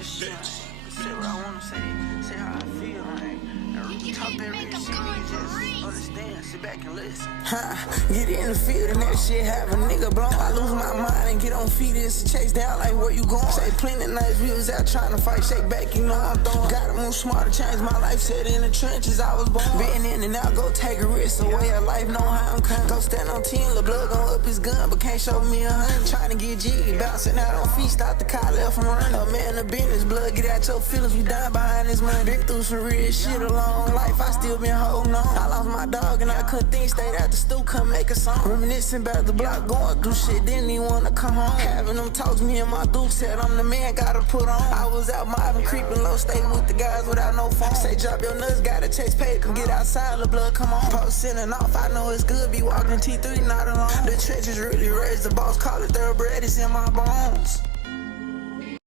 this shit. Say what I wanna say how I feel, man. Talk that real shit, nigga, just understand, sit back and listen. Get in the field and that shit have a nigga blown. I lose my mind and get on feet, it's a chase down like where you going. Say plenty nights we was out trying to fight, shake back, you know I'm throwing. Gotta move smarter, change my life, set in the trenches, I was born. Been in and out, go take a risk, a way of life, know how I'm coming. Go stand on 10, the blood gon' up his gun, but can't show me 100. Trying to get jiggy, bouncing out on feet, stop the car, left from running. A man of business, blood, get out your feelings, we dying behind this money. Been through some real shit a long life, I still been holding on. I lost my dog and I couldn't think, stayed at the stool, come make a song. Reminiscing about the block, going through shit, didn't even wanna come home. Having them talks, me and my dude said I'm the man, gotta put on. I was out mobbing, creeping low, stay with the guys without no phone. Say drop your nuts, gotta chase paper, come get outside, the blood come on. Posting and off, I know it's good, be walking T3, not alone. The trenches really raised the boss, call it thoroughbred, it's in my bones.